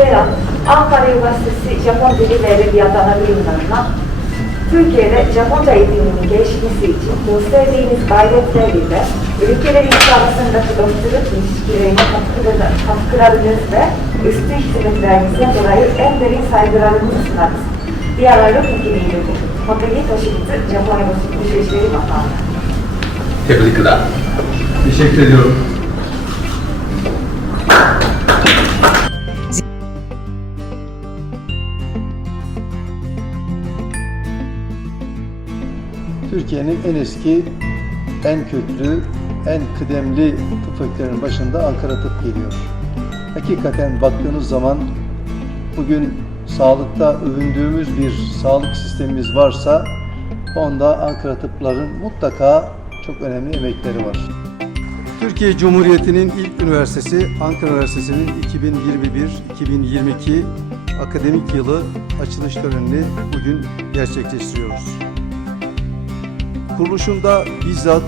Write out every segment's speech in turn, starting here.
Berat, Ankara Üniversitesi Japon Dili ve Edebiyatı Anabilim Dalı'na Türkiye'de Japonca eğitiminin gelişmesi için gösterdiğiniz gayretleriyle ülkelerimiz arasındaki dostluk ilişkilerine katkılarınız, ve üstü hizmetlerinizden dolayı en derin saygılarımızı sunarız. Diğer ayrı ilgiliyle bu. Motegi Toshimitsu, Japonya Dışişleri Bakanlığı. Tebrikler. Teşekkür ediyorum. Türkiye'nin en eski, en köklü, en kıdemli tıp fakültelerinin başında Ankara Tıp geliyor. Hakikaten baktığınız zaman bugün sağlıkta övündüğümüz bir sağlık sistemimiz varsa onda Ankara Tıpların mutlaka çok önemli emekleri var. Türkiye Cumhuriyeti'nin ilk üniversitesi Ankara Üniversitesi'nin 2021-2022 akademik yılı açılış törenini bugün gerçekleştiriyoruz. Kuruluşunda bizzat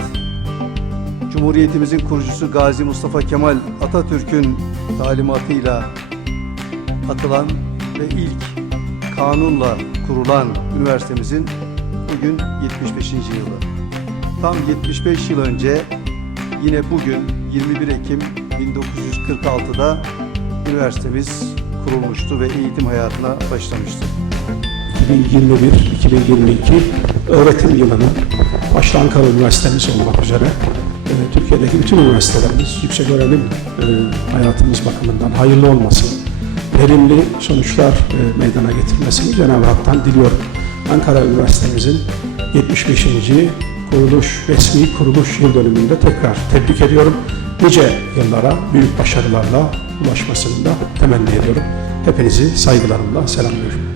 Cumhuriyetimizin kurucusu Gazi Mustafa Kemal Atatürk'ün talimatıyla atılan ve ilk kanunla kurulan üniversitemizin bugün 75. yılı. Tam 75 yıl önce yine bugün 21 Ekim 1946'da üniversitemiz kurulmuştu ve eğitim hayatına başlamıştı. 2021-2022 öğretim yılının başta Ankara Üniversitemiz olmak üzere e, Türkiye'deki bütün üniversitelerimiz yüksek öğrenim e, hayatımız bakımından hayırlı olmasını, verimli sonuçlar e, meydana getirmesini Cenab-ı Hak'tan diliyorum. Ankara Üniversitemizin 75. kuruluş, resmi kuruluş yıl dönümünde tekrar tebrik ediyorum. Nice yıllara, büyük başarılarla ulaşmasını da temenni ediyorum. Hepinizi saygılarımla selamlıyorum.